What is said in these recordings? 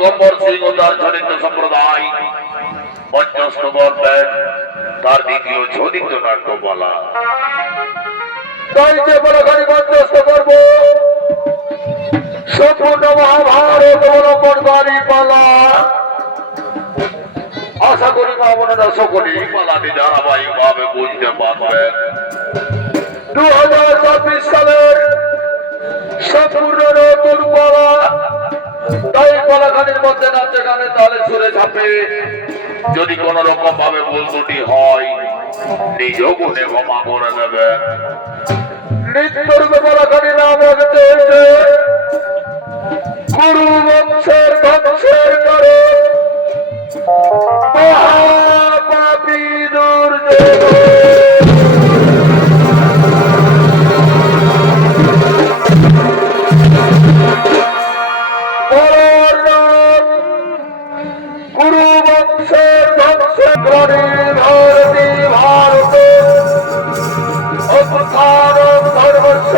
গম্বর সিংহ তার চরিত্র সম্প্রদায় মঞ্চস্থ করবেন তার দ্বিতীয় চরিত্র নাট্যমালা। তাই যে বলাখানি মঞ্চস্থ করবো সম্পূর্ণ মহাভারত অবলম্বনকারী পালা। আশা করি মা বোনেরা সকলেই পালাটি ধারাবাহিক ভাবে বুঝতে পারবেন। 2024 সালের সম্পূর্ণ নতুন পালা। তাই পালাখানির মধ্যে নাচে গানে তালে সুরে ঝাঁপে যদি কোন রকম ভাবে ভুল ত্রুটি হয় নিজেও গুণে ক্ষমা করে দেবেন। নৃত্যরূপে পালাখানি নাম রাখতে হয়েছে গুরু বংশের ধ্বংসের কারণ মহাপাপী দুর্যোধন। গুরু বংশের ধ্বংসের ভারতী ভারত অবস্থান ধর্মস্য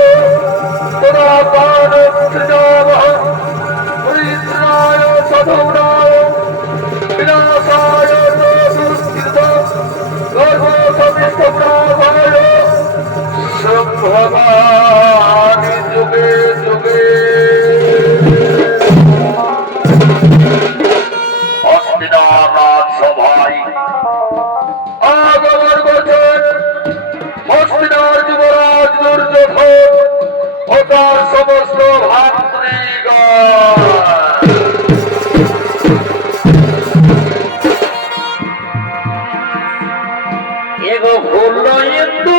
পুরাপান সৃজামহৎ পরিত্রায় সাধুনায় বিনাশায় দুষ্কৃত সর্বসমিষ্টপ্রাভায় সম্ভবামি যুগে যুগে। হস্তিনার রাজসভায় আগমন করছেন হস্তিনার যুবরাজ দুর্যোধন ও তার সমস্ত ভাতৃগণ। এগো ভুল কিন্তু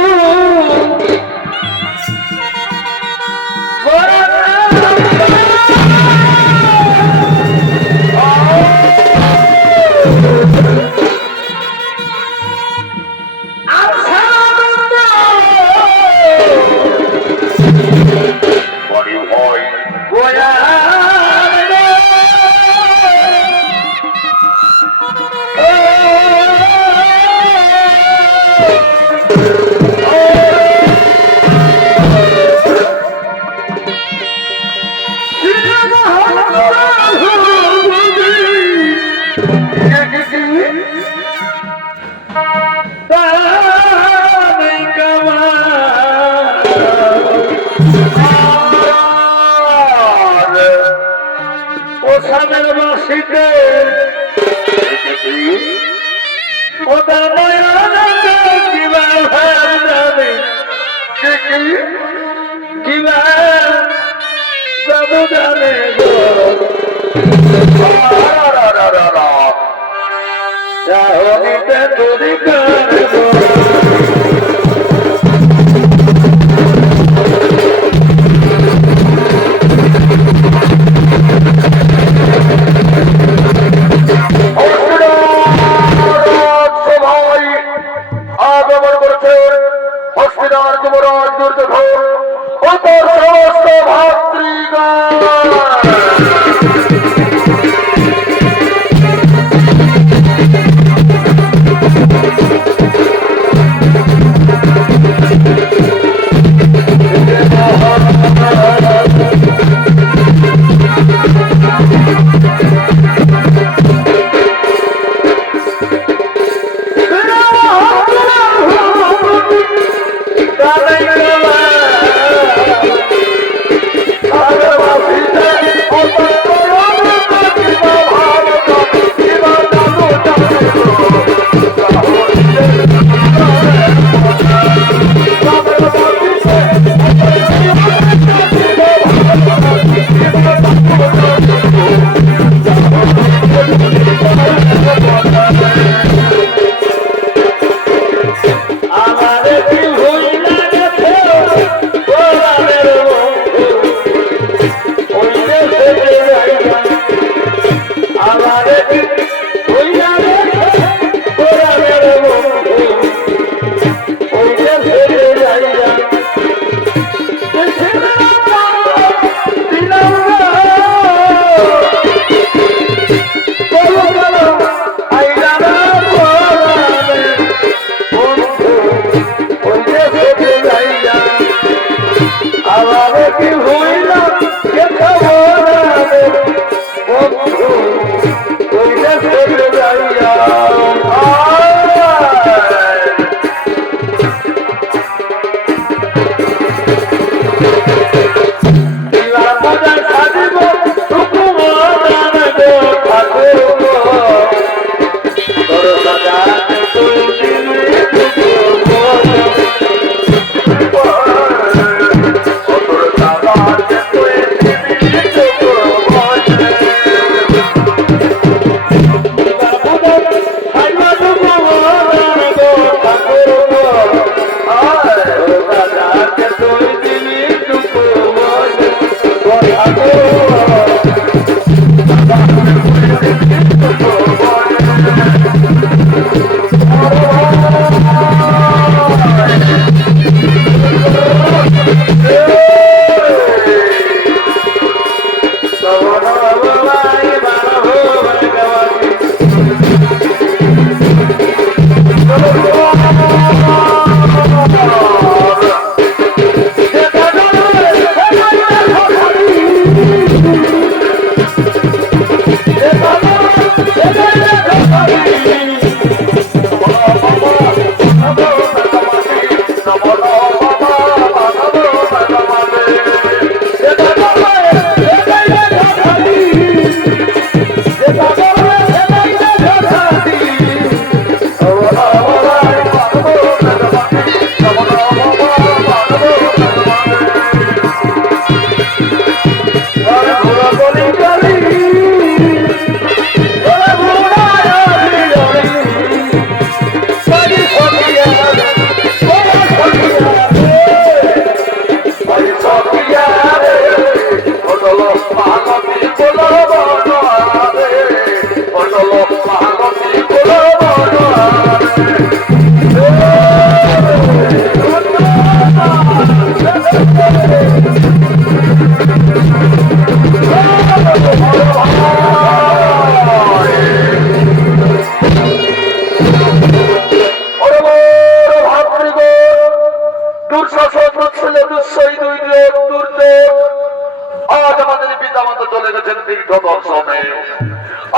গেছেন তীর্থ দর্শনে।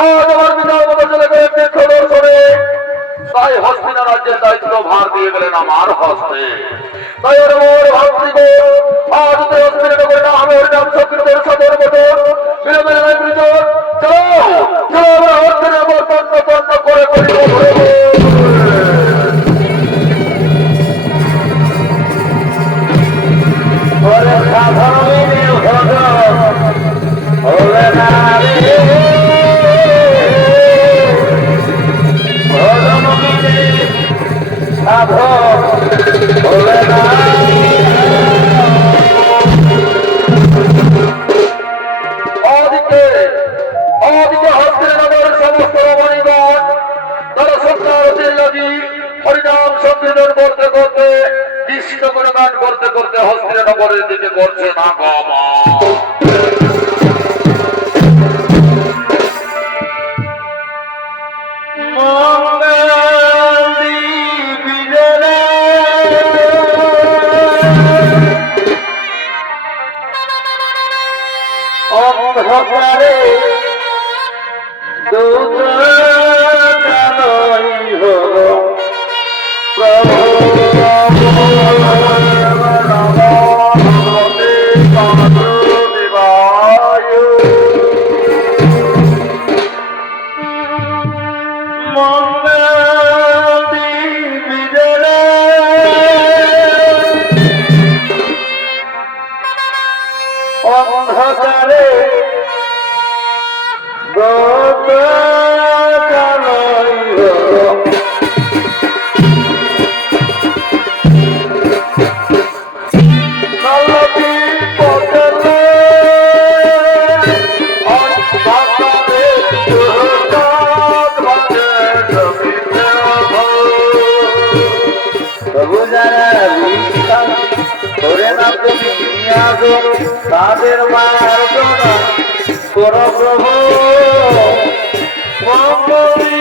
আজ আমার পিতার মতো চলে গেলেন তীর্থ দর্শনে, তাই হস্তিনা রাজ্যের দায়িত্ব ভার দিয়ে গেলেন আমার হস্তে। তাই ওর ভাবদিগ আজ তো হস্তিনা করে না আমি হরিনাম সংকীর্তনের সাধন মতো বিলম্বে বিলম্বিত। চলো চলো আমরা হস্তিনা তন্ন তন্ন করে করিব হরিনাম সংকীর্তন করতে করতে কৃষ্ণ গুণগান করতে করতে হস্তিনানগরের দিকে করছে না গমন। অন্ধকারে দোকানই হলো প্রভু অন্ধকারে তাদের মার্জনা পরপ্রভু অন্ধকারে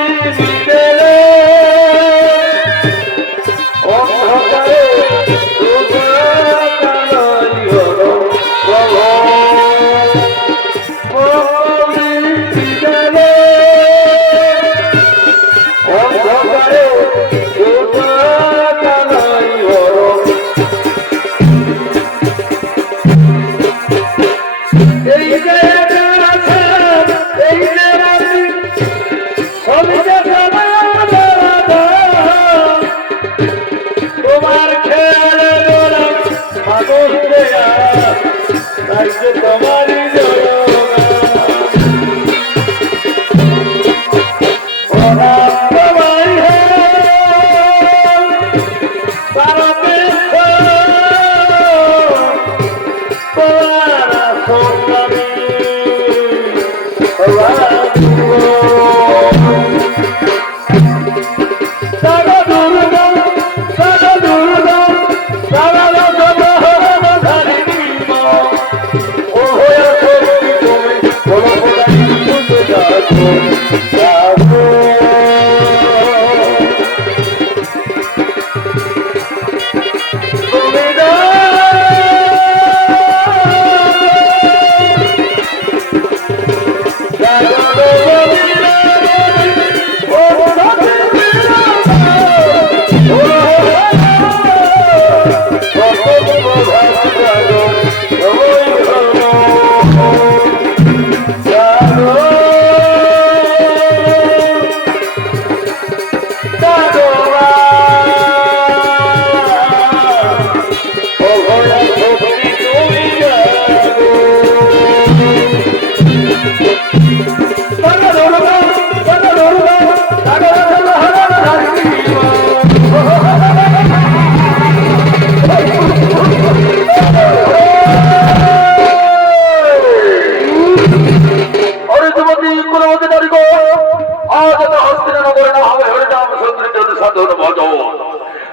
তোমারই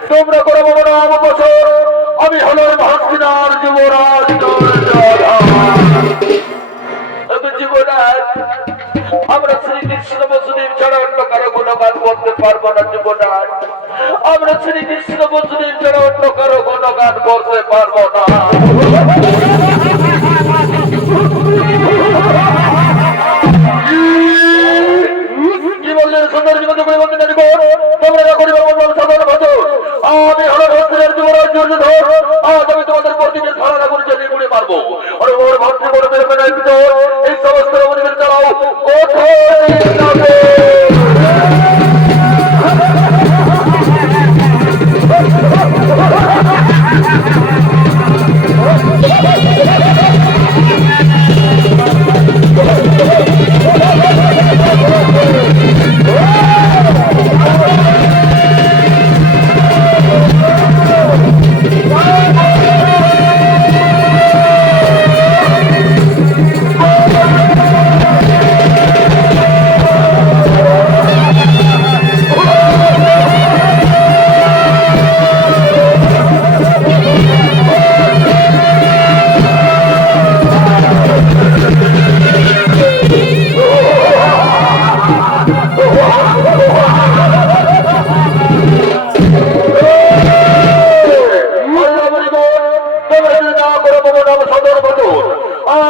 তোমরা করো নাম বছর আমি হলাম হস্তিনার যুবরাজ যুবরাজ। আমরা শ্রীকৃষ্ণ বসুদেব ছাড়া অন্য কারো গুণগান করতে পারবো না যুবরাজ। আমরা শ্রীকৃষ্ণ বসুদেব ছাড়া অন্য কারো গুণগান করতে পারবো না। আমি হলো রত্নের যুবরাজ দুর্যোধন। আজ আমি তোমাদের প্রতিদিন ধরা আগুন জ্বালিয়ে পুড়ে মারবো। আরে ওর ভাবতে বড় বের করে এই সমস্ত অবধিবের চালাও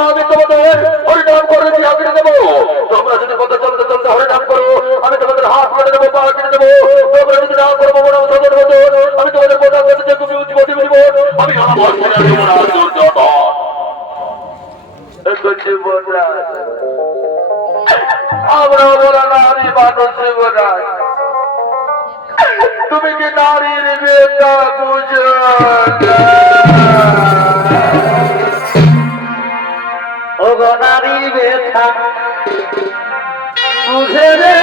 আমি তোমাদের হরিনাম করে দিয়া কেটে দেবো। তোমরা যদি কথা চলতে চলতে হরিনাম করো আমি তোমাদের হাত কেটে দেবো, পা কেটে দেবো। তোমরা যদি না করবো নাম সদর হতো আমি তোমাদের কথা বলতে যে তুমি উঁচু বটি দিব। আমি আমরা বলা নারী মানুষ জীবনায় তুমি কি নারীর বেটা বুঝো ওগো নারী বেটা বুঝে রে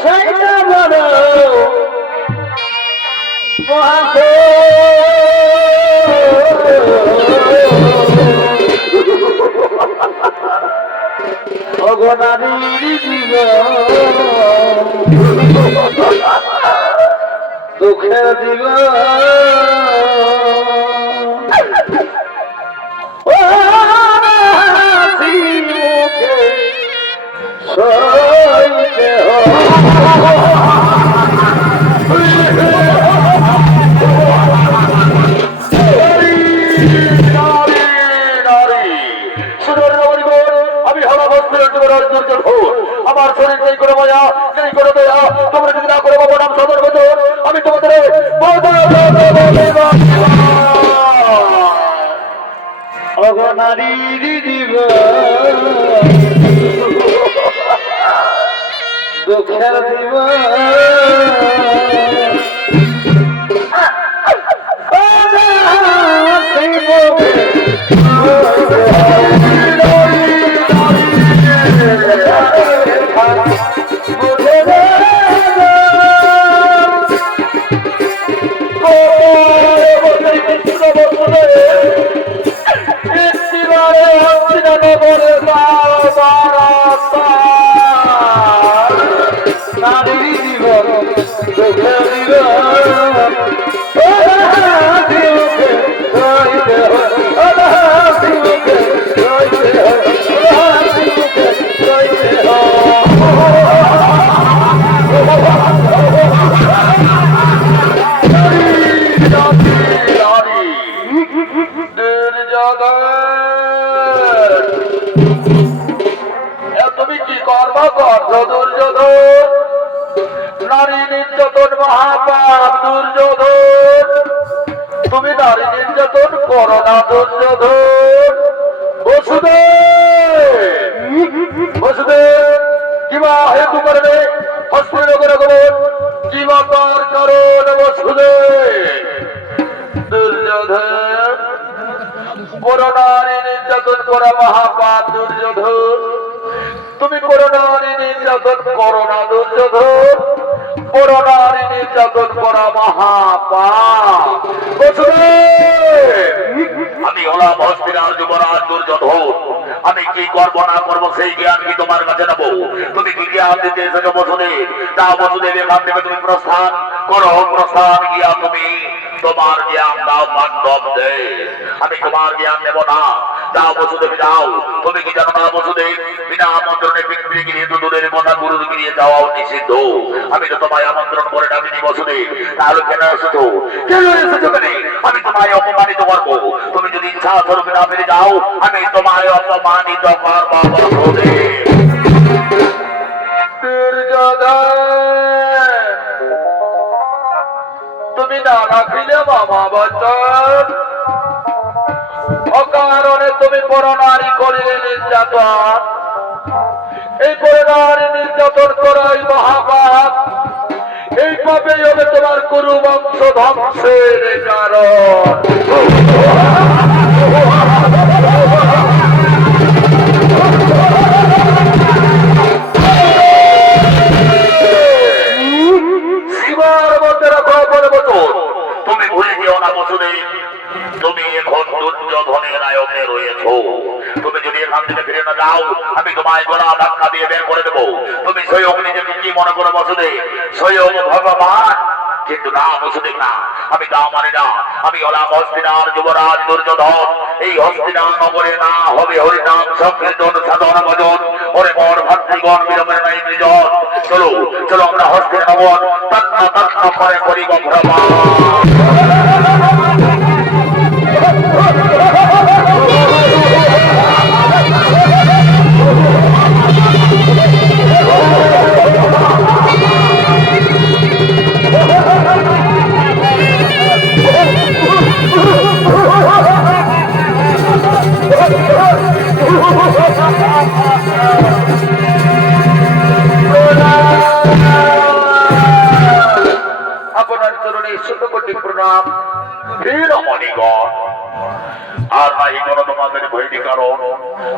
সেইটা বলো মহাশয় ওগো নারীর জীবন দুঃখের জীবন সইতে আমি হলাম আমার শরীর নেই করে মায়া নেই করে দয়া। তোমরা যদি না করে বাবু নাম সদর বদর আমি তোমাদের অগনারীর জীবন দুঃখের জীবন তুমি কি করবা করছো দুর্যোধন? নারী নির্যাতন মহাপাপ দুর্যোধন। তুমি নারী নির্যাতন করো না দুর্যোধন। বসুদেব কিবা হেতু করবে হস্তিনগর গমন কিবা তার কারণ বসুদেব দুর্যোধন বড় নারী নির্যাতন করা মহাপাপ দুর্যোধন। তুমি করো নারী নির্যাতন করো না দুর্যোধন। বড় নারী নির্যাতন করা মহাপাপ। আমি হলাম হস্তিনার যুবরাজ দুর্যোধন। আমি কি করবো না করবো সেই জ্ঞান কি তোমার কাছে নেবো? তুমি কি জ্ঞান দিতে এসেছো বসুদেব? তা বসুদেব এখান থেকে তুমি প্রস্থান করো। প্রস্থান গিয়া তুমি তোমার জ্ঞান দাও পাণ্ডব দে। আমি তোমার জ্ঞান নেব না। যাও বসুদেব যাও। তুমি কি জানো না বসুদেব বিনা আমন্ত্রণে পৃথিবী গিয়ে দূরের কথা গুরুর গিয়ে যাওয়াও নিষিদ্ধ। আমি তো তোমায় আমন্ত্রণ করে ডাকিনি বসুদেব। তাহলে কেন এসেছো? কেন এসেছো? আমি তোমায় অপমানিত করবো। তুমি যদি ইচ্ছা স্বরূপ না ফিরে যাও, আমি তোমায় অপমানিত করব বসুদেব। তুমি না রাখিলে মামা বচন, অকারণে তুমি পরনারী করিলে নির্যাতন। এই পরনারী নির্যাতন করাই মহাপাপ। এই পাপেই হবে তোমার কুরু বংশ ধ্বংসের কারণ। সীমার মধ্যে রাখো পরিবর্তন। তুমি ভুলে যেও না বসুদেব, তুমি এখন দুর্যোধনের নায়কে রয়েছো। তুমি যদি এখান থেকে ফিরে না যাও, আমি তোমায় গলা ধাক্কা দিয়ে বের করে দেবো। তুমি স্বয়ং নিজেকে কি মনে করো বসুদেব? স্বয়ং ভগবান? কিন্তু না বসুদেব না, আমি তা মানি না। আমি হলাম হস্তিনার যুবরাজ দুর্যোধন। এই হস্তিনার নগরে না হবে হরিনাম সংকীর্তন সাধন ভজন। ওরে মোর ভাতৃগণ বিরমের নাই বিজন। চলো চলো আমরা হস্তিনগর তন্ন তন্ন করে করিব ভ্রমণ। আপনার চরণে শতকোটি প্রণাম। বীরমণিগণ, আর নাই কোনো তোমাদের ভয়টি কারণ।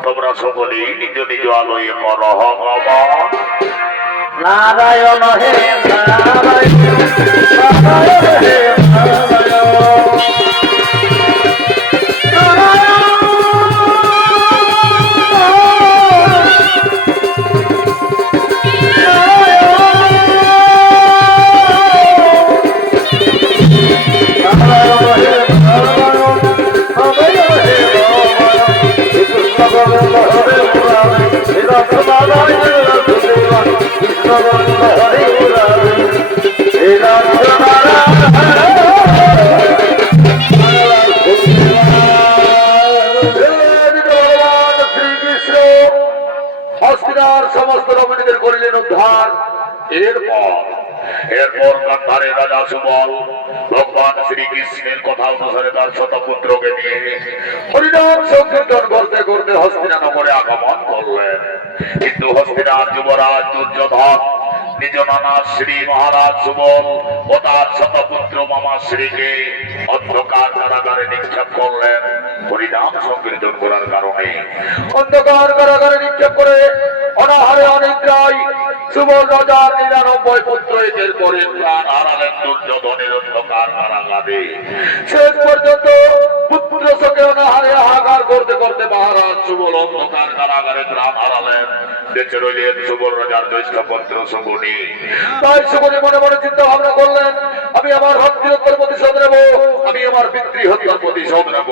তোমরা সকলেই নিজ নিজ আলোয় কর ভগবান। নারায়ণ হে নারায়ণ, নারায়ণ হে হস্তিনার সমস্ত রমণীদের করিলেন উদ্ধার। এরপর গান্ধারের রাজা সুবল ভগবান শ্রীকৃষ্ণের কথা অনুসারে তার শতপুত্রকে নিয়ে হরিনাম সংকীর্তন করতে করতে হস্তিনা নগরে আগমন করলেন। কিন্তু হস্তিনার যুবরাজ দুর্যোধন নিজ নানা শ্রী মহারাজ সুবল ও তার শতপুত্র মামা শ্রীকে অন্ধকার কারাগারে নিক্ষেপ করলেন। হরিনাম সংকীর্তন করার কারণে অন্ধকার কারাগারে নিক্ষেপ করে অনাহারে অনিদ্রায় সুবল রাজার 99 পুত্র একের পরে প্রাণ হারালেন দুর্যোধনের অন্ধকার কারাগারে। শেষ পর্যন্ত পুত্র শোকে অনাহারে হাহাকার করতে করতে মহারাজ সুবল অন্ধকার কারাগারে প্রাণ হারালেন। বেঁচে রইলেন সুবল রাজার জ্যেষ্ঠ পুত্র শকুনি। তাই শকুনি মনে মনে চিন্তা ভাবনা করলেন, আমি আমার ভাতৃ হত্যার প্রতিশোধ নেব, আমি আমার পিতৃ হত্যার প্রতিশোধ নেব।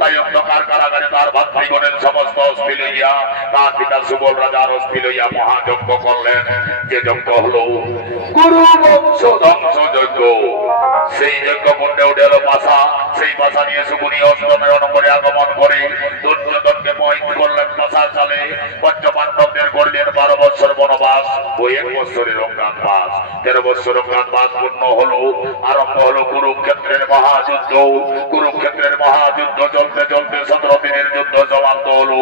তাই অন্ধকার কারাগারে তার ভাতৃগণের সমস্ত অস্থি লইয়া তার পিতা সুবল রাজার অস্থি লইয়া মহাযজ্ঞ করলেন। যে যজ্ঞ হলো গুরু বংশ ধ্বংস যজ্ঞ। সেই যজ্ঞ কুণ্ডে উঠে এলো পাশা। সেই পাশা নিয়ে শকুনি অষ্টমেরণ করে আগমন করে দুর্যোধনকে মহিত করলেন পাশা চালে। পঞ্চপাণ্ডবদের করলেন 12 বৎসর বনবাস ও 1 বৎসরের অজ্ঞাতবাস। 13 বৎসর অজ্ঞাতবাস পূর্ণ হলো। আরম্ভ হলো কুরুক্ষেত্রের মহাযুদ্ধ। কুরুক্ষেত্রের মহাযুদ্ধ চলতে চলতে 17 দিনের যুদ্ধ সমাপ্ত হলো।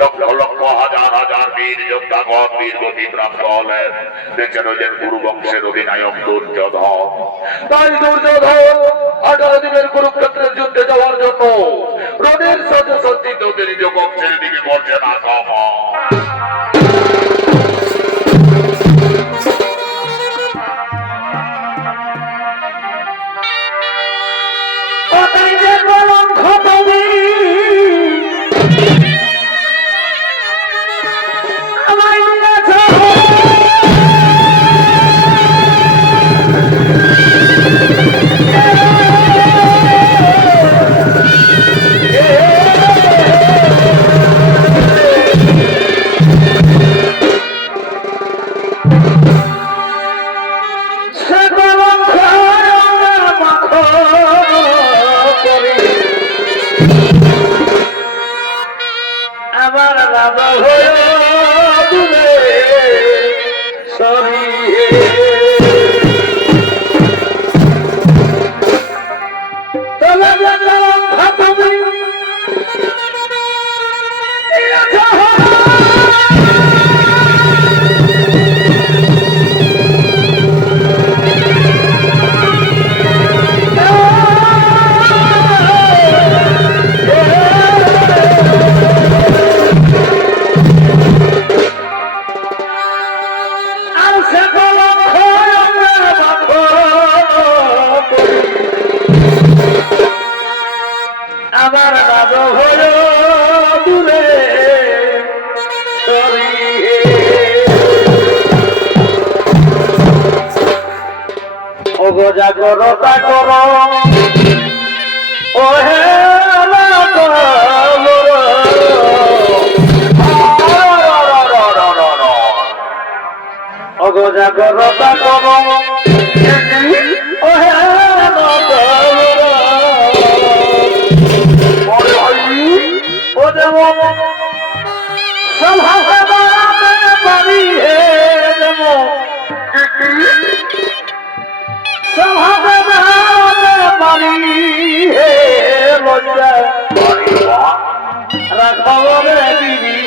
লক্ষ লক্ষ হাজার হাজার বীর যোদ্ধাগণ বীর গতি প্রাপ্ত হলেন। বেঁচে রইলেন কুরু বংশের অধিনায়ক দুর্যোধন। তাই দুর্যোধন 18 দিনের কুরুক্ষেত্রের যুদ্ধে যাওয়ার জন্য রণের সাথে সজ্জিত নিজ বংশের দিকে করছেন আগমন। অগো জাগরতা কর ও হে অগো জাগরতা কর ও হে ও দেব পারি হে দেব পারি হে লজ্জা রাখবে দিদি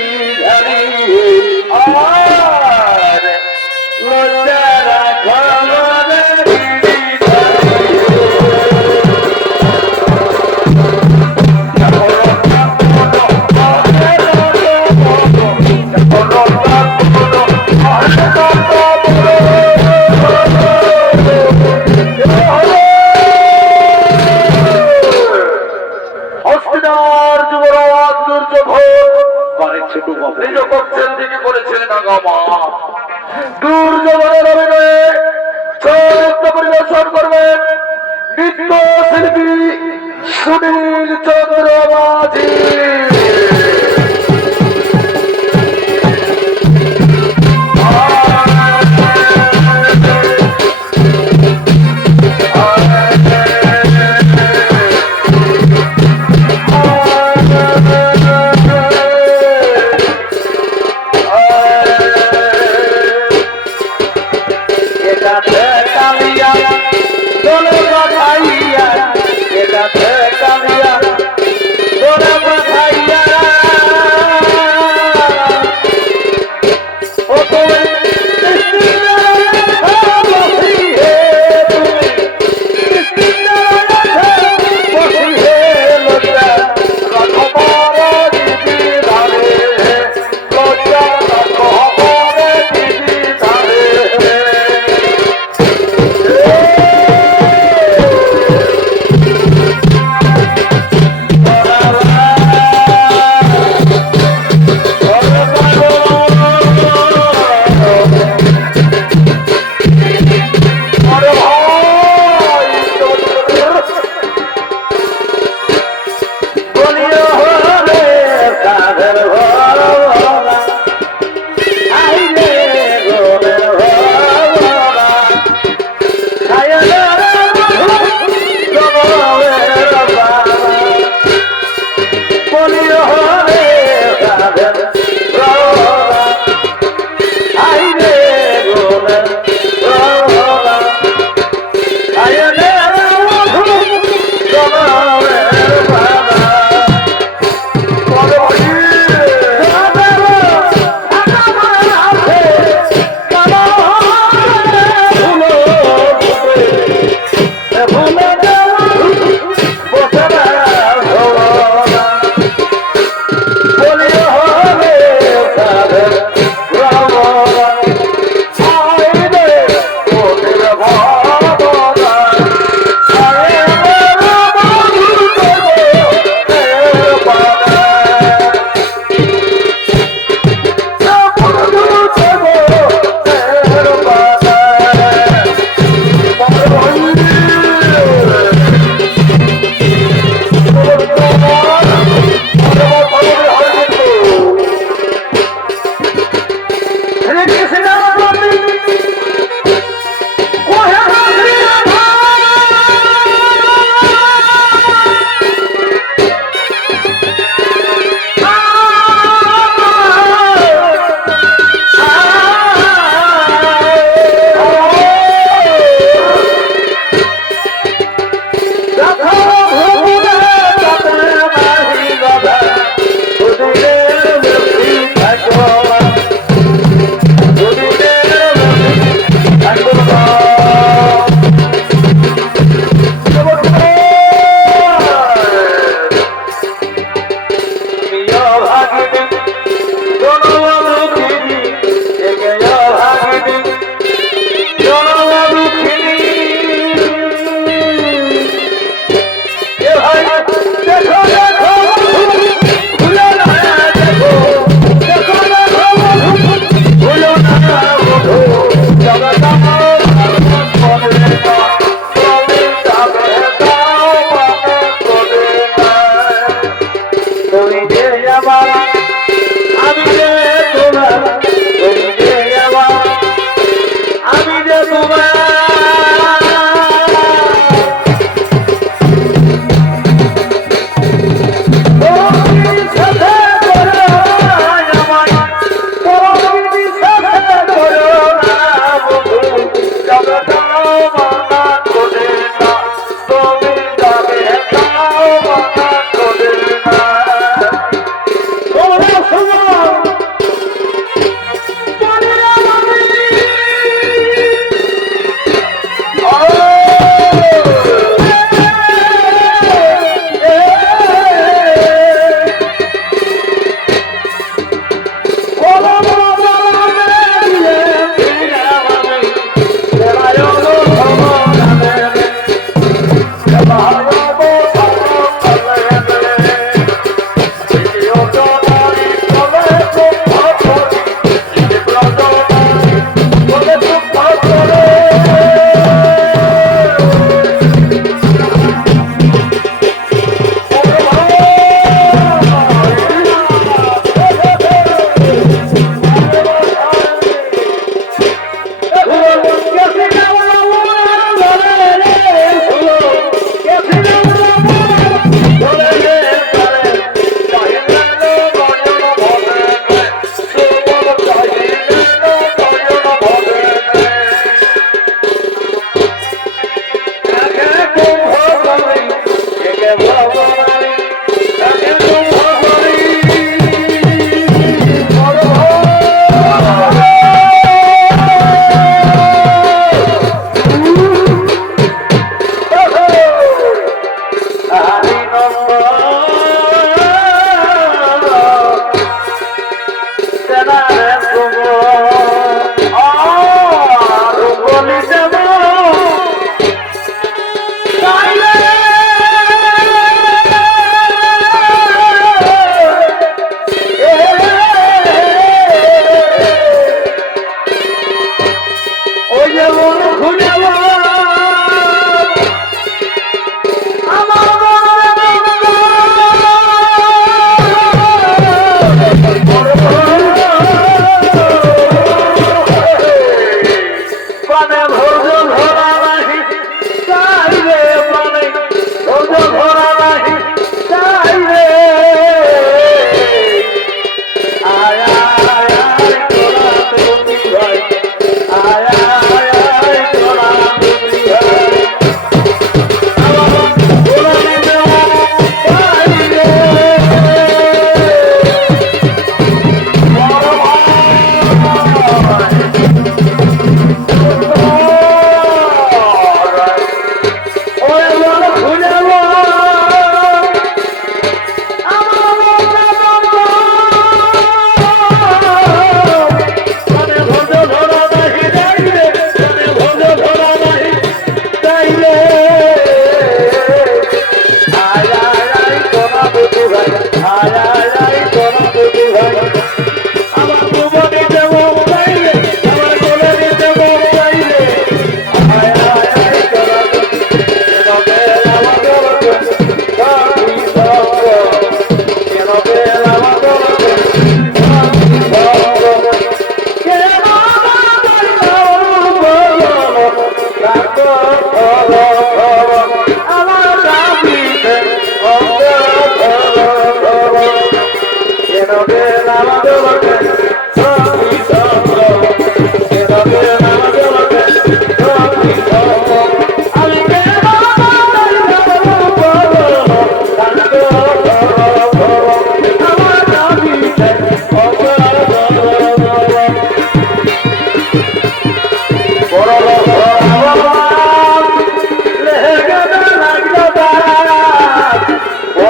ধারি আর লজ্জা রাখবে দিদি হস্তিনার যুবরাজ দুর্যোধন নিজ কক্ষের দিকে করেছিলেন আগমা দুর্যোধনের অভিনয়ে চরিত্র পরিবেশন করবেন নৃত্য শিল্পী সুনীল চন্দ্র মাঝি। কালিয়া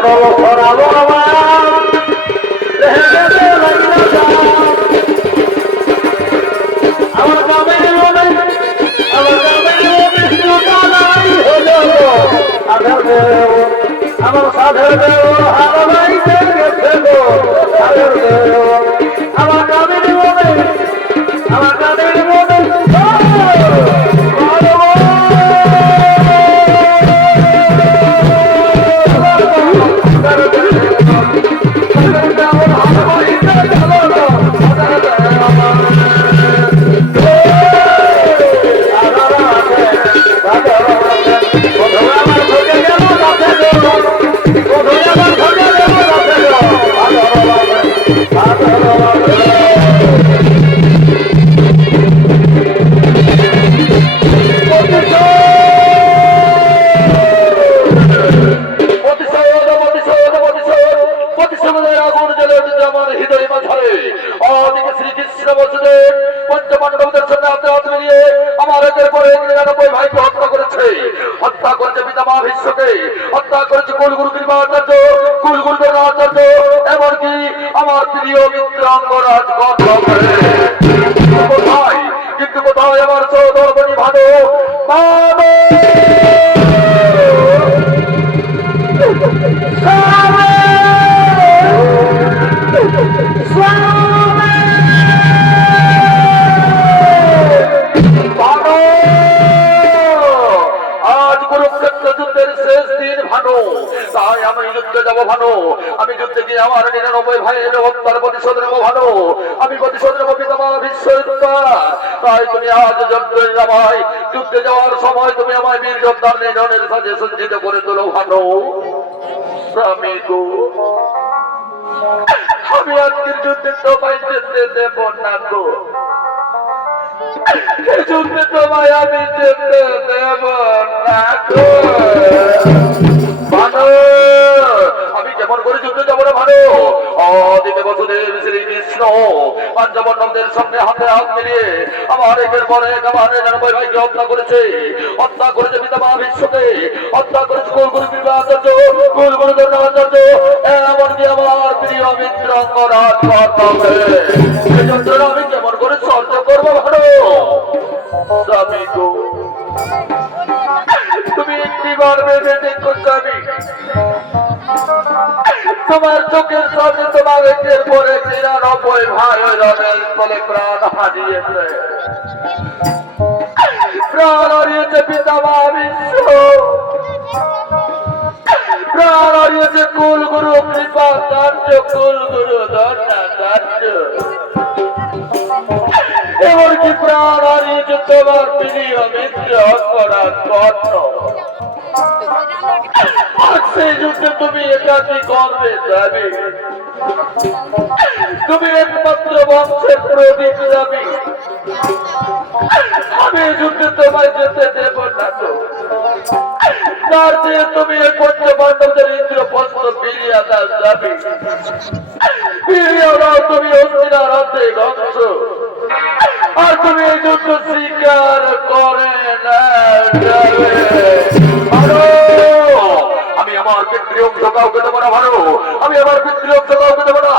সরাবো আমার লেহেঙ্গাতে লাগিনা যাও। আমার গ্রামে আমার সাধের দেব হারাই গেছে গো সাধের দেব আমার গ্রামের মনে আমার গ্রামের মনে হত্যা করেছে পিতামা ভীষ্মকে, হত্যা করেছে কুলগুরু কৃপাচার্য, কুলগুরু দ্রোণাচার্য, এমনকি আমার প্রিয় মিত্রাঙ্গরাজ কোথায়, কিন্তু কোথায় আমার সৌধর্মণি ভালো তাই আমি যুদ্ধে যাবো ভালো, আমি যুদ্ধে গিয়ে আমার 99 ভাইয়ের হত্যার প্রতিশোধ নেবো ভালো, আমি প্রতিশোধ নেবো পিতামা ভীষ্মের। তাই তুমি আজ যুদ্ধে যাওয়ার সময় তুমি আমায় বীর যোদ্ধার নিধনের সাজে সজ্জিত করে তোলো ভালো। স্বামী গো, আমি আজকের যুদ্ধে তোমায় যেতে দেব না গো, যুদ্ধে তোমায় আমি যেতে দেব না গো। আমি কেমন করে যুদ্ধে যাবো না ভালো? অদিতে বসুদেব শ্রীকৃষ্ণ পাঞ্চবর্ণদের সামনে হাতে হাত মিলিয়ে আমার একের পর এক আমার 99 ভাইকে হত্যা করেছে, হত্যা করেছে পিতামা ভীষ্মকে, হত্যা করেছে কুলগুরু কৃপাচার্য, কুলগুরু দ্রোণাচার্য, এমনকি আমার প্রিয় মিত্রাঙ্গরাজ কর্তব্যে। এই যন্ত্রণা আমি কেমন করে সহ্য করবো ভালো? স্বামী গো, তুমি একটিবার ভেবে দেখো স্বামী, তোমার চোখের সামনে তোমার একের পরে 99 ভাই রণের তলে প্রাণ হারিয়েছে, প্রাণ হারিয়েছে পিতামা ভীষ্ম, প্রাণ হারিয়েছে কুলগুরু কৃপাচার্য, কুলগুরু দ্রোণাচার্য, এমনকি প্রাণ হারিয়েছে তোমার প্রিয় মিত্র অঙ্গরাজ কর্ণ। সেই যুদ্ধে তুমি একাকি করবে যাবে, তুমি একমাত্র বংশের প্রদীপ যাবে, আমি যুদ্ধে তোমায় যেতে দেব না তো। তার চেয়ে তুমি এই পঞ্চ পাণ্ডবদের ইন্দ্রপ্রস্থ ফিরিয়ে দাও যাবে, ফিরিয়ে দাও তুমি অস্থিরা রাজ্যে ধ্বংস, আর তুমি এই যুদ্ধ স্বীকার করে না যাবে। আমি আমার পিতৃ অংশ কাউকে দেবো না ভালো, আমি আমার পিতৃ অংশ কাউকে দেবো না,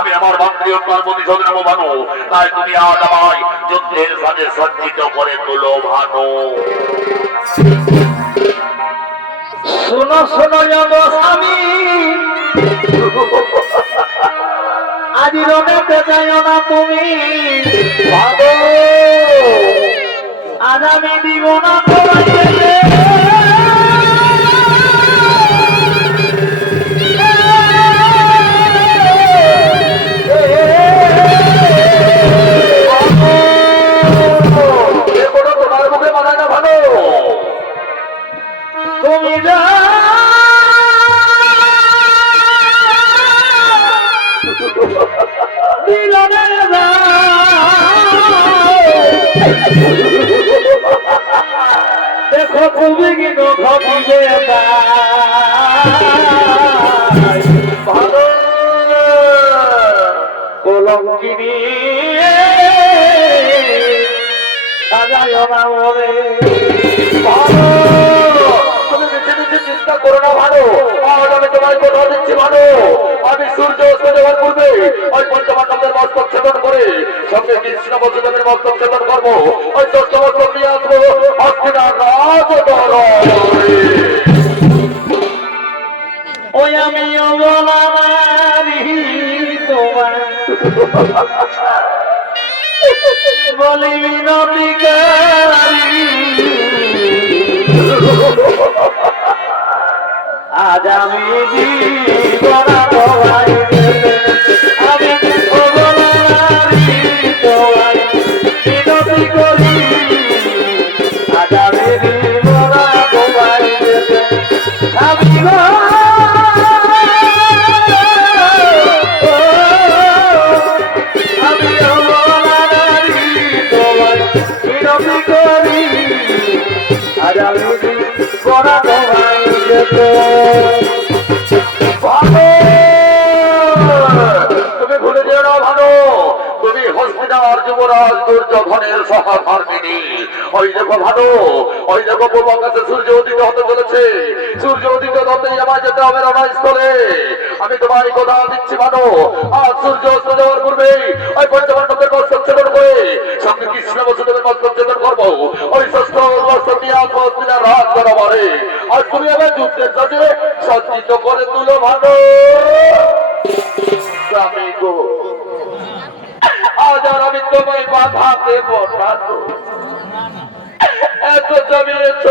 আমি আমার মাতৃহত্যার প্রতিশোধ নেবো ভালো। তাই তুমি আজ আমায় যুদ্ধের সাথে সজ্জিত করে তোলো ভালো। শোনো শোনো স্বামী, আজ রমেতে যাইও না তুমি, আজ আমি দিব না তোমায় যেতে। তুমি যা দেখো তুমি কিন্তু ঘটিবে ভালো কলঙ্কিনী সাজায় না মনে ভালো, তুমি বেছে বেছে চিন্তা করো না ভালো, আজ আমি তোমায় কোথাও দিচ্ছি ভালো, আমি সূর্য অস্ত যাওয়ার পূর্বে ওই পঞ্চপাণ্ডবদের মস্তক ছেদন করে সঙ্গে কৃষ্ণ বসুদেবের মস্তক ছেদন করবো, ওই ষষ্ঠ মস্তক নিয়ে আসবো হস্তিনার রাজদরবারে। ওই আমি অবলারি তোমার বলি মিনতিকারী, আজ আমি জীবন তোমায় দেবে, আমি অবলারি তোমার মিনতি করি, আজ আমি জীবন তোমায় দেবে, আমি তুমি ভুলে যেও না ভালো, তুমি হস্তিনার যুবরাজ দুর্যোধনের সহধর্মিণী। ওই দেখো ভালো, ওই দেখো পূর্ব আকাশে সূর্য উদিত হতে চলেছে, সূর্য উদিত হতেই আমায় যেতে হবে রণস্থলে। আমি তোমায় কথা দিচ্ছি ভালো, আজ সূর্য অস্ত যাওয়ার পূর্বে ওই পঞ্চপাণ্ডবদের মস্তক ছেদন করে সঙ্গে কৃষ্ণ বসুদেবের মস্তক ছেদন করবো, ওই ষষ্ঠ মস্তক নিয়ে আসবো হস্তিনার রাজদরবারে। আর তুমি আমার যুদ্ধের সাথে সজ্জিত করে তুলো ভালো। স্বামী গো, আজ আর আমি তোমায় বাধা দেব না তো, এত জমিয়েছ,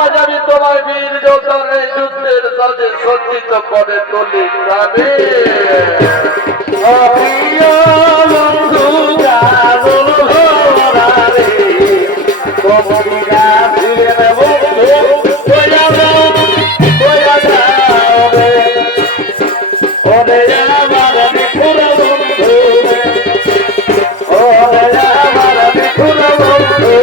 আজ আমি তোমায় বীর যোদ্ধার যুদ্ধের সাথে সজ্জিত করে তুলি। স্বামী প্রিয় বন্ধু জানুন রে, কবিরা ফিরে বন্ধু ওরে আমার বিপুর বন্ধু, ওরে আমার বিপুর বন্ধু,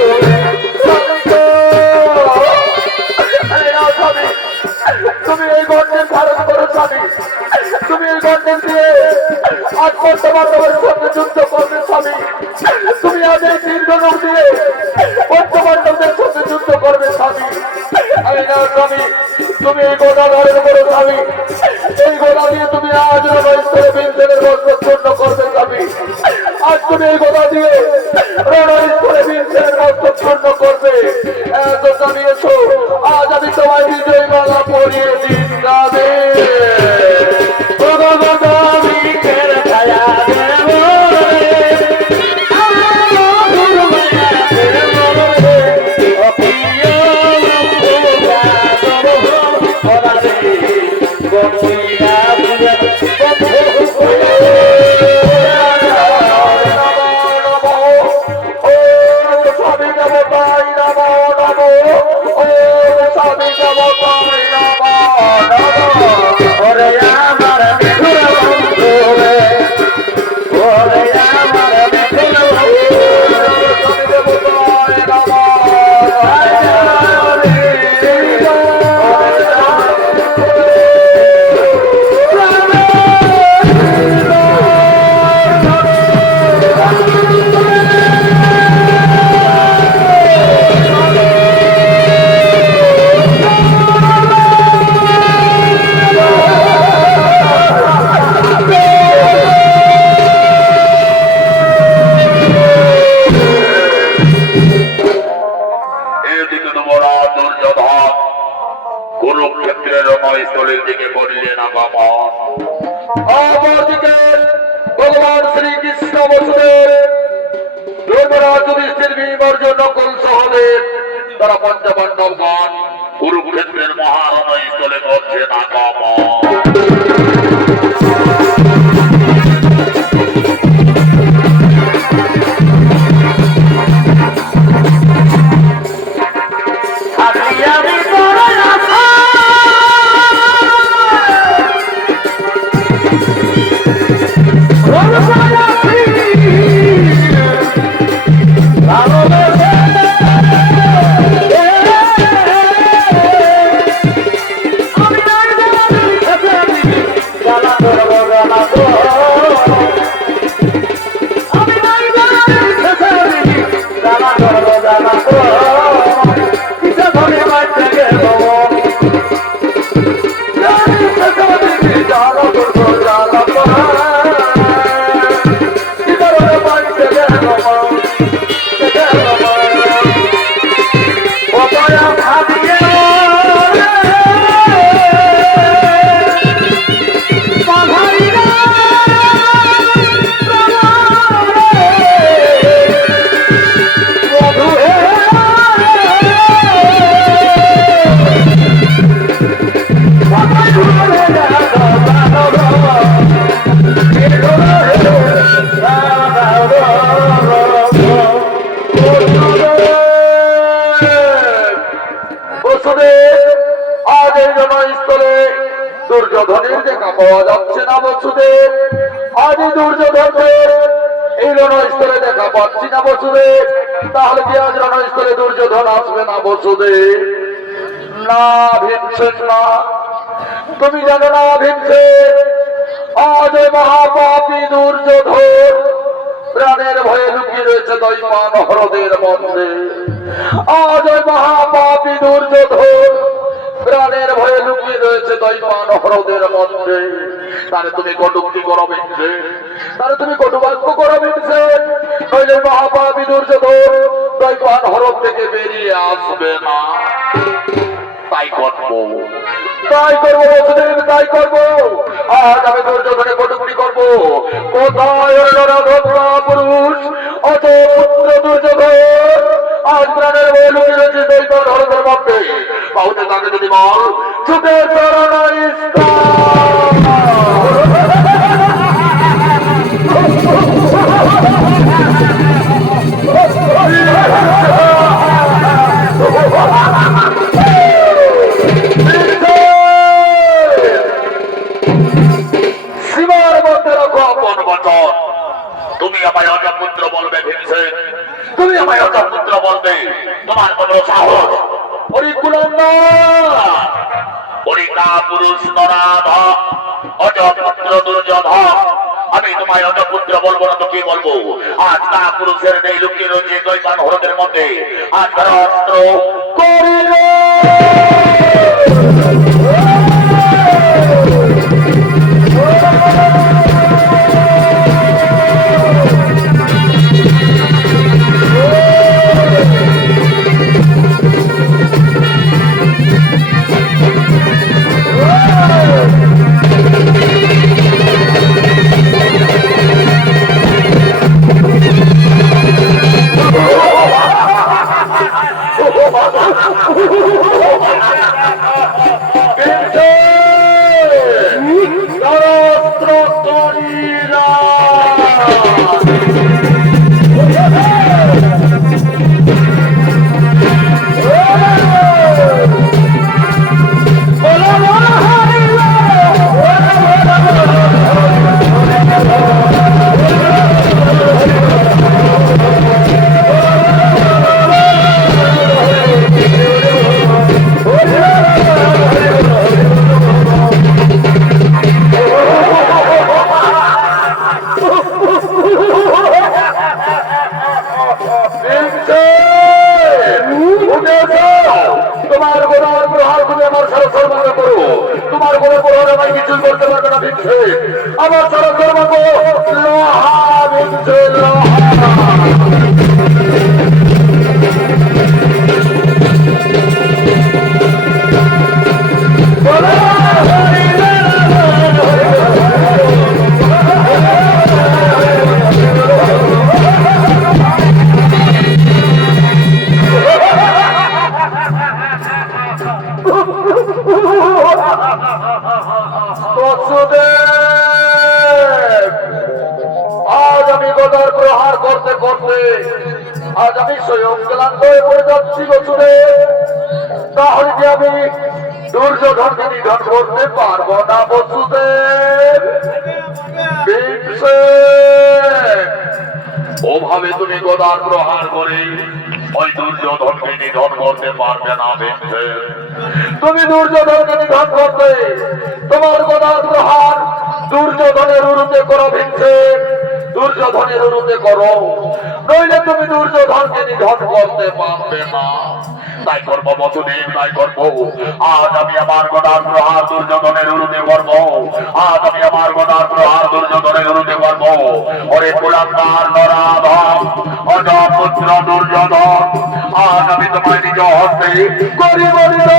তুমি এই গণ্ডের ধারণ করো স্বামী, তুমি এই গণ্ডের দিয়ে আজ পঞ্চপাণ্ডবের সঙ্গে যুদ্ধ করবে স্বামী, তুমি আজ এই তীর্ধনুক দিয়ে পঞ্চপাণ্ডবদের সঙ্গে যুদ্ধ করবে স্বামী। আমি না স্বামী, তুমি এই গোড়া ধারণ করো স্বামী, এই গোড়া দিয়ে তুমি আজ রণস্থলে ভীমসেনের মস্তক পূর্ণ করবে স্বামী, আজ তুমি এই গোড়া দিয়ে রণস্থলে ভীমসেনের মস্তক পূর্ণ করবে। এত জানিয়েছো, আজ আমি তোমায় বিজয় মালা পরিয়ে দিন যাবে। কুরুক্ষেত্রের রণস্থলের দিকে বললেন আগমন। অপরদিকে ভগবান শ্রীকৃষ্ণ বসুদেব ধর্মরাজ যুধিষ্ঠির ভীম অর্জুন নকুল সহদেব তারা পঞ্চপাণ্ডবগণ কুরুক্ষেত্রের মহারণস্থলে করছেন আগমন। রণস্থলে দুর্যোধনের দেখা পাওয়া যাচ্ছে না বসুদেব। আজ দুর্যোধনের এই রণস্থলে দেখা পাচ্ছি না বসুদেব। তাহলে কি আজ রণস্থলে দুর্যোধন আসবে না বসুদেব? না ভীমসেন না, তুমি জানো না ভীমসেন, আজ ওই মহাপাপী দুর্যোধন প্রাণের ভয়ে লুকিয়ে রয়েছে দৈপান হ্রদের মধ্যে। আজ ওই মহাপাপী দুর্যোধন প্রাণের ভয়ে লুকিয়ে রয়েছে দৈপান হ্রদের মধ্যে। তাহলে তুমি কটুক্তি করো ভীমসেন, তাহলে তুমি কটুবাক্য করো ভীমসেন, নইলে মহাপাপী দুর্যোধন দৈপান হ্রদ থেকে বেরিয়ে আসবে না। তাই করবো, তাই করবো বসুদেব, তাই করবো। আজ আমি দুর্যোধনে কটুক্তি করবো। কোথায় পুরুষ অত পুত্র দুর্যোধন আজ প্রাণের বয়ে লুকিয়ে রয়েছে দৈপান হ্রদের মধ্যে। পাউতে তাকে যদি বল ছুটে সীমার মধ্যে রাখো আপন বচন। তুমি আমায় অজপুত্র বলবে ভীমসেন, তুমি আমায় অজপুত্র বলবে? তোমার কত সাহস! পুরুষ নরাধ অজপুত্র দুর্যোধন, আমি তোমায় অজপুত্র বলবো না তো কি বলবো? আজ তা পুরুষের নেই লুকিয়ে রয়েছে দৈপান হ্রদের মধ্যে। আজ অস্ত্র করিলে আমার সারা কর্ম আজ আমি গদার প্রহার করতে করতে আজ আমি স্বয়ং ক্লান্ত হয়ে পড়ে যাচ্ছি বসুদেব। তাহলে কি আমি দুর্যোধনকে নিধন করতে পারবো না বসুদেব? ওভাবে তুমি গদার প্রহার করে ওই দুর্যোধনকে নিধন করতে পারবে না ভীমসেন। তুমি দুর্যোধনকে নিধন করতে তোমার গদার প্রহার দুর্যোধনের উরুতে করো ভীমসেন, দুর্যোধনের উরুতে করো, নইলে তুমি দুর্যোধনকে নিধন করতে পারবে না। তাই করবো বসুদেব, তাই করবো। আজ আমি আমার গদার প্রহার দুর্যোধনের উরুতে করবো। আজ আমি আমার গদার প্রহার দুর্যোধনের উরুতে করবো। ওরে পুরান্দার নরাধ অজপুত্র দুর্যোধন, আজ আমি তোমায় নিজ হস্তে করি বলিব।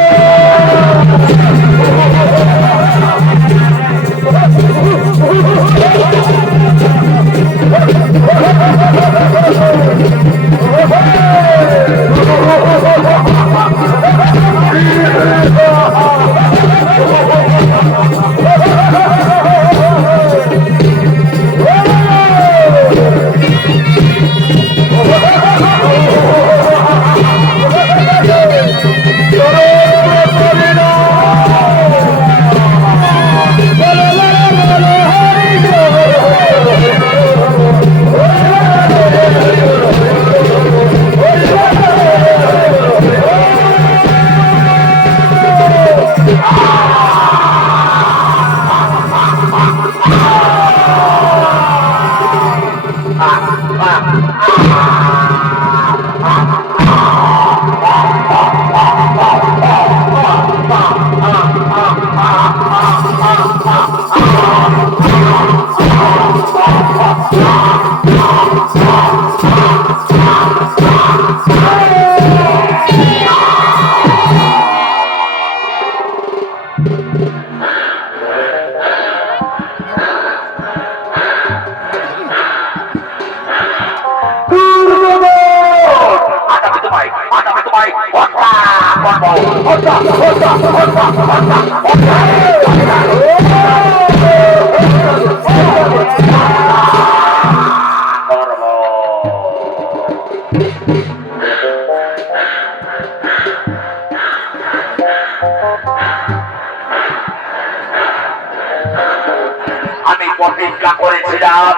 আমি প্রতিজ্ঞা করেছিলাম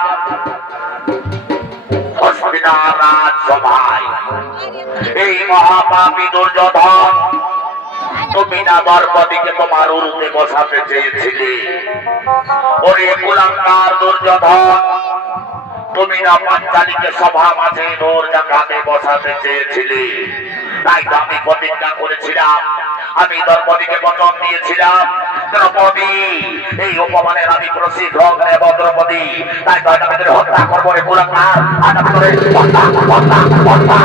হস্তিনার রাজসভায় এই মহাপাপী দুর্যোধন তুমি না দ্রৌপদীকে তোমার উরুতে বসাতে চেয়েছিলে। ওরে কুলাঙ্গার দুর্যোধন, তুমি না পাঞ্চালীকে সভা মাঝে নোর জায়গাতে বসাতে চেয়েছিলে। তাই তো আমি প্রতিজ্ঞা করেছিলাম, আমি দ্রৌপদীকে বচন দিয়েছিলাম, দ্রৌপদী এই অপমানের আমি কোনো শীঘ্র নেব দ্রৌপদী। তাই তো আমি তোদের হত্যা করবো রে কুলাঙ্গার, আজ আমি তোদের হত্যা হত্যা হত্যা।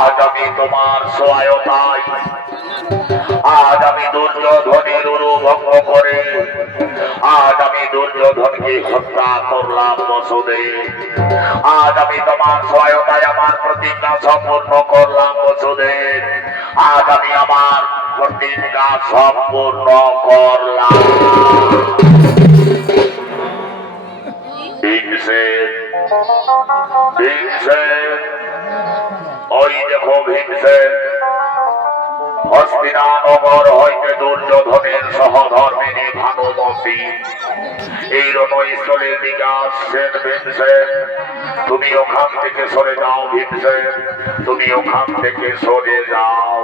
আজ আমি তোমার সহায়তায়, আজ আমি দুর্যোধনের উরু ভঙ্গ করে আজ আমি দুর্যোধনকে হত্যা করলাম বসুদেব। আজ আমি তোমার সহায়তায় আমার প্রতিজ্ঞা সম্পূর্ণ করলাম বসুদেব। আজ আমি আমার প্রতিজ্ঞা সম্পূর্ণ করলাম। ভীমসেন, ওই দেখো ভীমসেন, হস্তিনানগর হইতে দুর্যোধনের সহধর্মিনী ভানুমতী এই রণস্থলের দিকে আসছেন। ভীমসেন, তুমি ওখান থেকে সরে যাও। ভীমসেন, তুমি ওখান থেকে সরে যাও।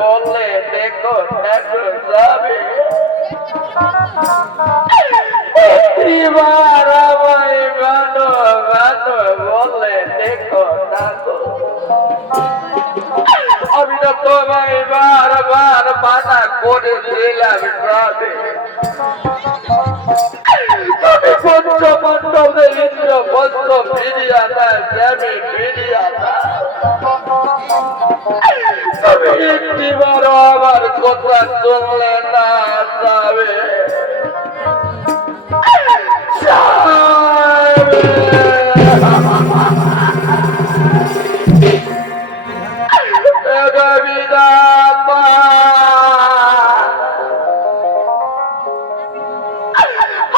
বললে দেখো দেখো যাবে বললে দেখো দেখো। আমি তো তোমায় বারবার মানা করেছিলাম তুমি পঞ্চমণ্ডলে ইন্দ্র বস্ত্র ফিরিয়া দেয়, দেবী ফিরিয়া দেয়। তুমি একটিবারও আমার কথা শুনলে না যাবে।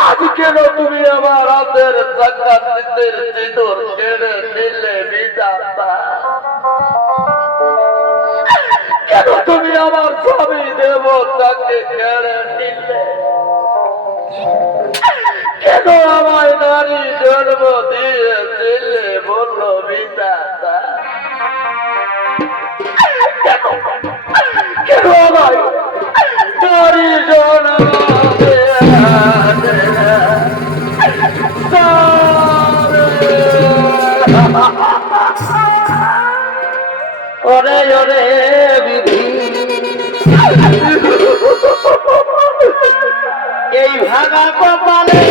আজ কেন তুমি আমার হাতের সাক্ষাতের সিঁদুর কেড়ে নিলে বিধাতা? কেন তুমি আমার স্বামী দেবতাকে কেড়ে নিলে? কেন আমায় নারী জন্ম দিয়েছিলে বললো বিধাতা? কেন কেন আমায় নারী জন্ম ওরে ওরে বিধি এই ভাঙা কপালে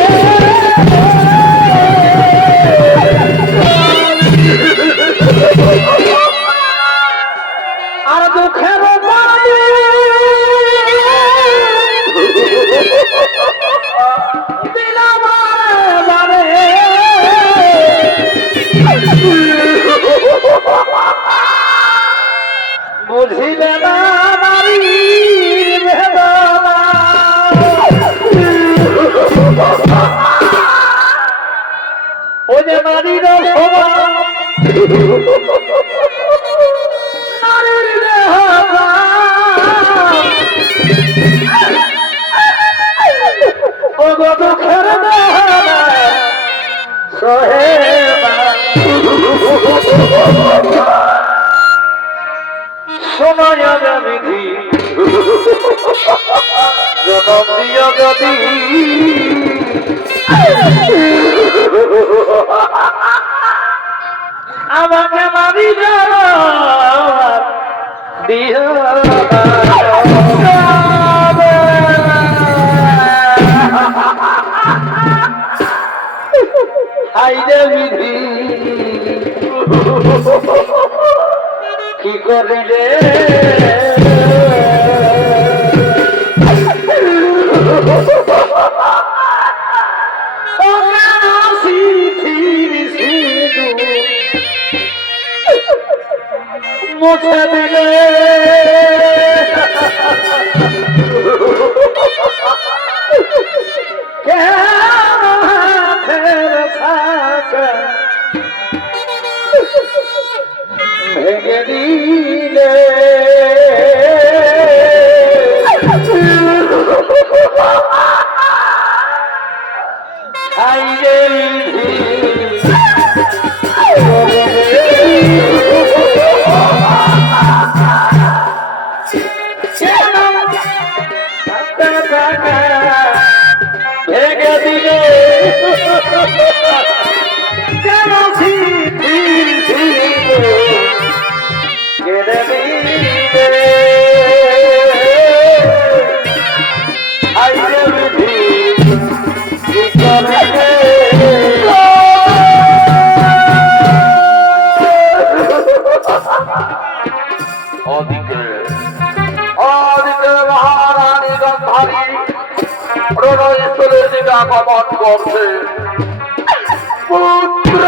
আর দুঃখের বুঝিলে না নারীর বেদনা। যে নারীর সমান নারীর দুঃখের সহে শোনায় বিধি জনম দিয়া গদি আমাকে মারি দিয়া হাইরে বিধি কি করিলে মুছে দিলে ভেঙে দিলে হাইরে ভেঙে দিলে কেন কেড়ে দিলে আইরে বিধি কি করে অদিকে মহারানী গন্ধারী প্রণয়স্থলের দিকে আগমন করছে পুত্র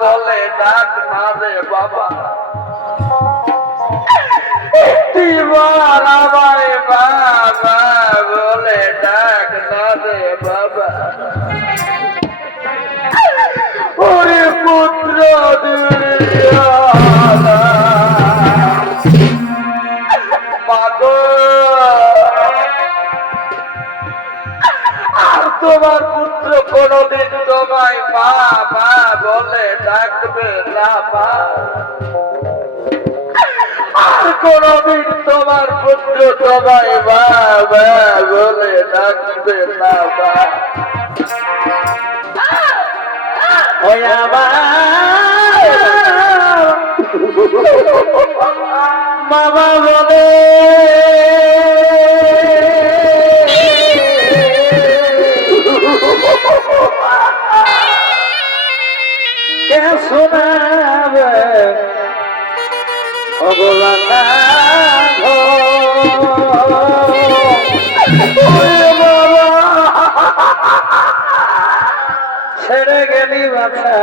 বলে ডাক না রে বাবা আমায় বাবা বলে ডাক না রে বাবা ওরে পুত্র আর তোমার পুত্র কোনদিন তোমায় বাবা বলে ডাকবে না মা আর কোনদিন তোমার পুত্র তোমায় বাবা বলে ডাকবে না মা ওই আমার বাবা বলে শোনাবে ভগবান ছেড়ে গেলি বাছা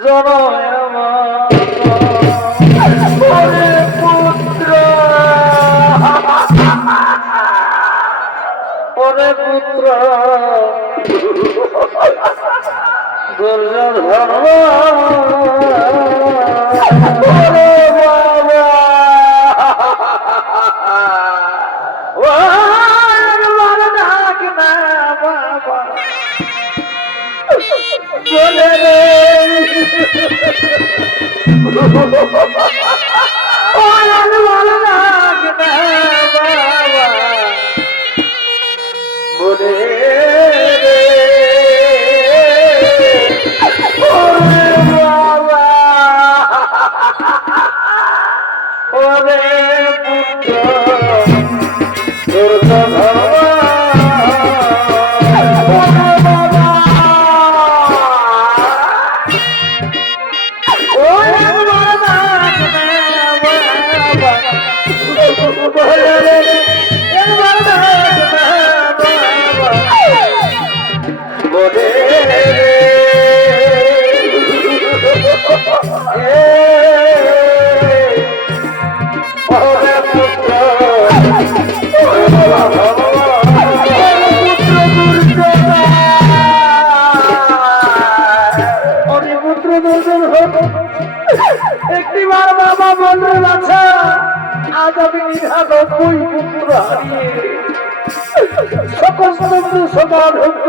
জনম পুত্র ওরে পুত্র দুর্যোধন একটিবার বাবা বললে বাছা আজ আমি নিধান বই পুত্র হারিয়ে সকল স্তব্ধ সমান হত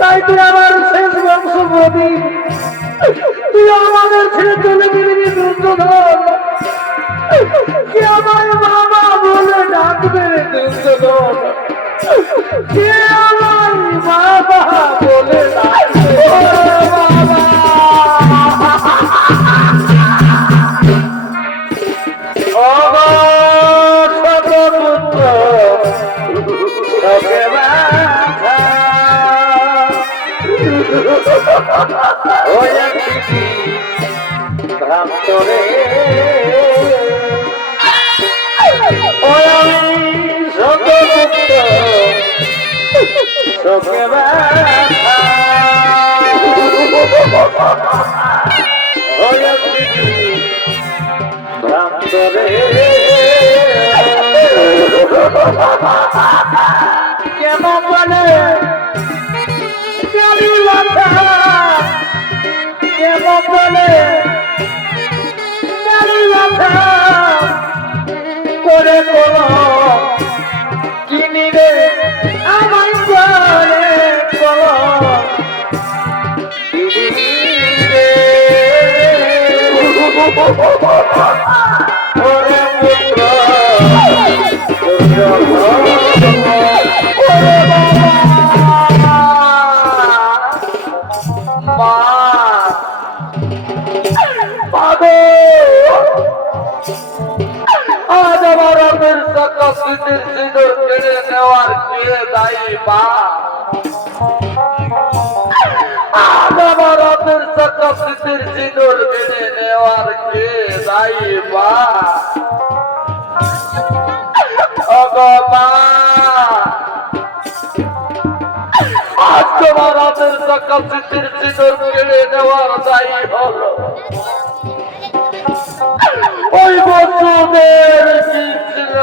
তাই তুই আমার শেষ বংশ বলি তুই আমাদের ছেড়ে চলে গেলি দুর্যোধন কে আমার বাবা বলে ডাকবে দুর্যোধন কে আমার বাবা বলে ডাকবে বাবা আমার সর্বপুত্র তোকে বাঁধা ওই একটি ভ্রান্ত রে ওই আমি সর্বপুত্র তোকে বাঁধা ওই একটি ভ্রান্তরে কেমন বলে প্যারি মাথা কেমন বলে প্যারি মাথা করে কোন কিনিবে আমার করে কোন ওরে পুত্র ওরে বাবা মা পাগো আজ আমার অপের সাকা স্মৃতির সিঁদুর কেড়ে নেওয়ার কে দায়ী মা আজ আমার অপের সাকা স্মৃতির সিঁদুর কেড়ে নেওয়ার কে দায়ী মা ওগো মা আজ তোমার হাতের সাকা স্মৃতির সিঁদুর কেড়ে নেওয়ার দায়ী হলো ওই বন্ধুদের কৃষ্ণ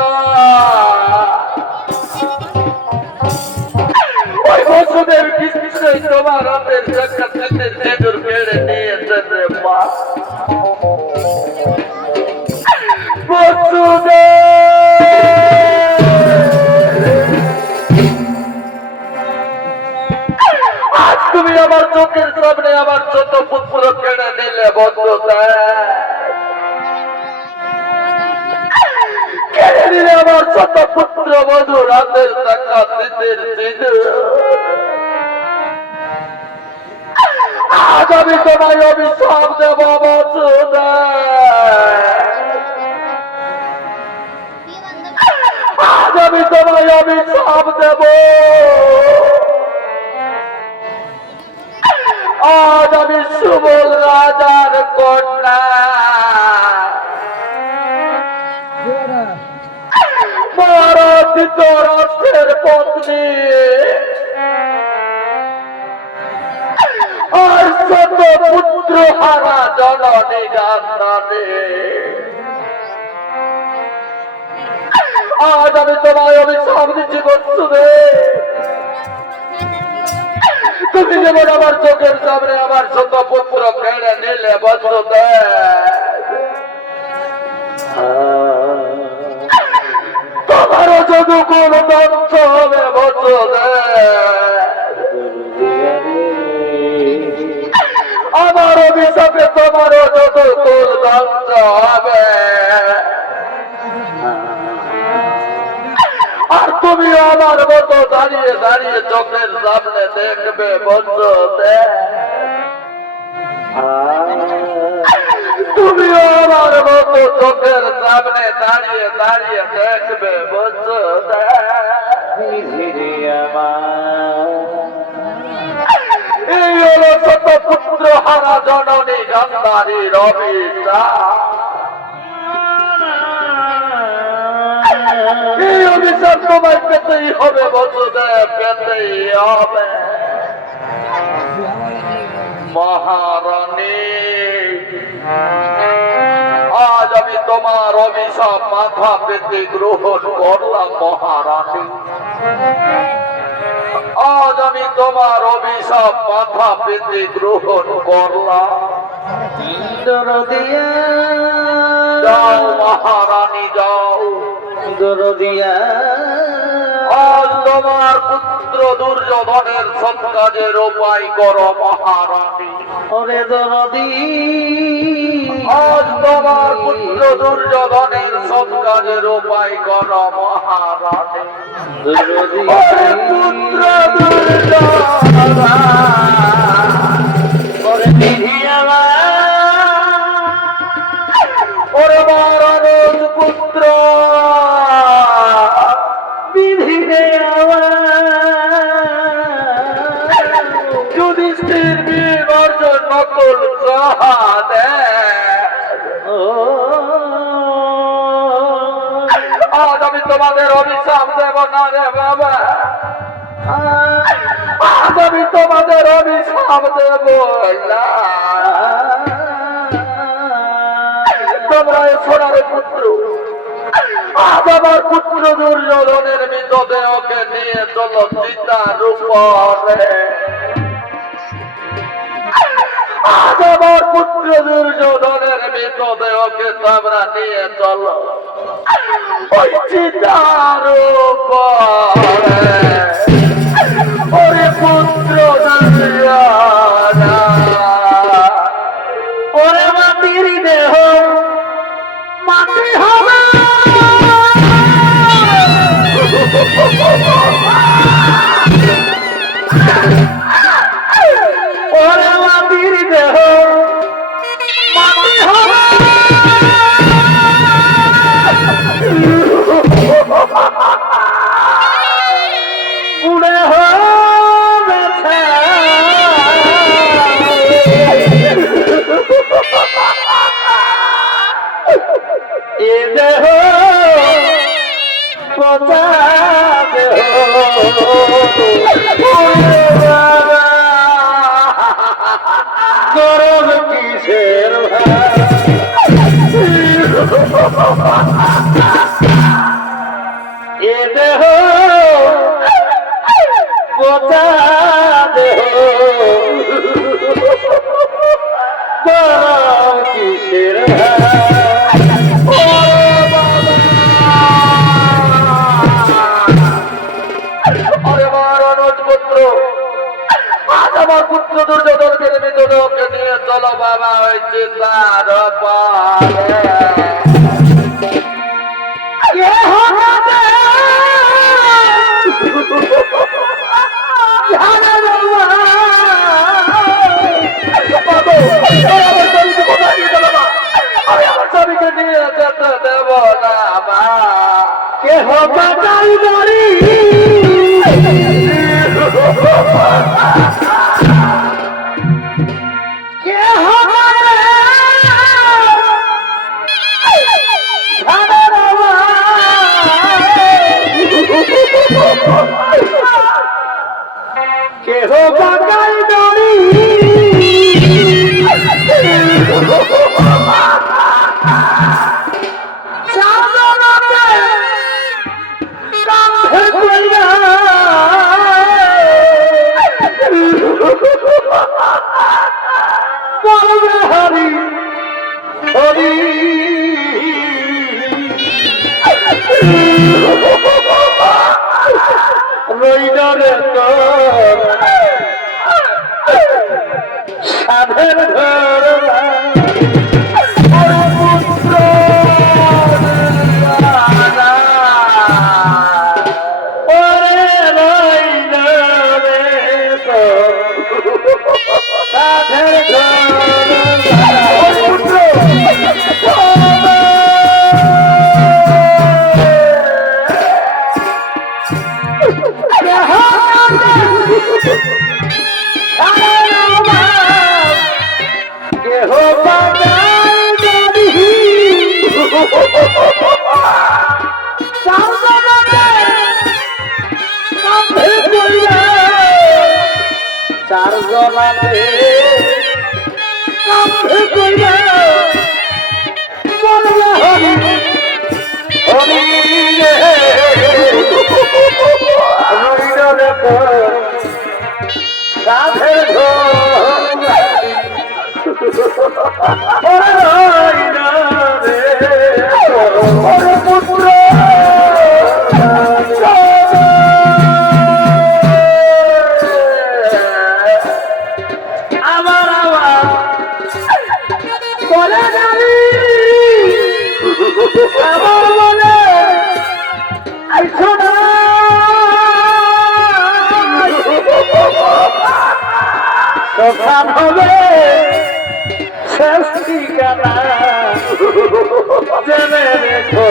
ওই বন্ধুদের কৃষ্ণ তোমার হাতের সাকা স্মৃতির সিঁদুর কেড়ে নিয়েছেন রে মা আজ তুমি আমার চোখের সামনে আমার ছোট পুত্র কেড়ে নিলে বন্ধু কেড়ে নিলে আমার ছোট পুত্র বধু রাতের টাকা শীতের আজ আমি তোমায় অভিশাপ দেব বন্ধু আজ আমি তোমায় অভিশাপ দেব আজ আমি সুবল রাজার কন্যা ধৃতরাষ্ট্রের পত্নী আর শত পুত্র হারা জননী গান্ধারে আজ আমি তোমায় অভিশাপ দিচ্ছি বন্ধুরে তুমি যেমন আমার চোখের সামনে আমার ছোট পুত্র কেড়ে নিলে বন্ধুতে তোমারও যদি কোন ধ্বংস হবে বন্ধুতে আমার অভিশাপে তোমারও যত কোন ধ্বংস হবে আর তুমি আমার মতো দাঁড়িয়ে দাঁড়িয়ে চোখের সামনে দেখবে বন্ধুতে তুমি আমার মতো চোখের সামনে দাঁড়িয়ে দাঁড়িয়ে দেখবে বন্ধুতে এই হলো ছোট পুত্র হারা জননী গান্ধারীর অভিশাপ এই অভিশাপ তোমায় পেতেই হবে বন্ধুদে পেতেই হবে মহারানী আজ আমি তোমার অভিশাপ মাথা পেতে গ্রহণ করলাম মহারানী। আজ আমি তোমার অভিশাপ মাথা পেতে গ্রহণ করলাম। দরদিয়া যাও মহারানী যাও। দরদিয়া আজ তোমার পুত্র দুর্যোধনের সব কাজের উপায় করো মহারানী। ওরে দরদি আজ তোমার পুত্র দুর্যোধনের সব কাজের উপায় করো মহারানী। দরদি ওরে পুত্র দুর্যোধন, ওরে বিধিয়া ওরে মহারাজ পুত্র বিধিরে যুধিষ্ঠির বীর অর্জুন নকুল সহদেব, আজ আমি তোমাদের অভিশাপ দেব না রে বাবা। আজ আমি তোমাদের অভিশাপ দেব না। তোমরা এ সোনার পুত্র, আজ আমার পুত্র দুর্যোধনের মৃতদেহকে নিয়ে চলো চিতার উপরে। আজ আমার পুত্র দুর্যোধনের মৃতদেহকে তোমরা নিয়ে চলো ওই চিতার উপরে। ওরে পুত্র দুর্যোধন, ওরে মাটির দেহ মাটি হবে ওরে মাটির দেহ মাটি হবে উড়ে হবে এ দেহ পচা দেহ গরম কিসের এ দেহ পচা দেহ গরম কিসের ওরে মহারাজ পুত্র, আজ আমার পুত্র দুর্যোধনকে মৃতদেহকে নিয়ে চলো বাবা ওই চিতার উপরে। আমি আমার স্বামীকে নিয়ে যেতে দেব না মা। কেহ বাটাই ধরি কেহ কেহ বাটাই ধরি হরি হরি রইলরে তোর সাধের ঘর পুত্র ওরে রইলরে তোর সাধের ঘর পুত্র চার জনাতে কাঁধে কইরা বলবে হরি সকাল হবে শেষ ঠিকানা জেনে রেখো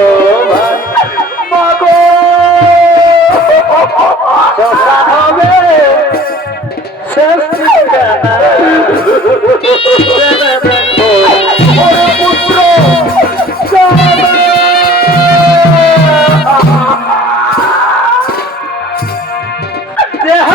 মাগো সকাল হবে শেষ ঠিকানা জেনে রেখো ওরে পুত্র দেহ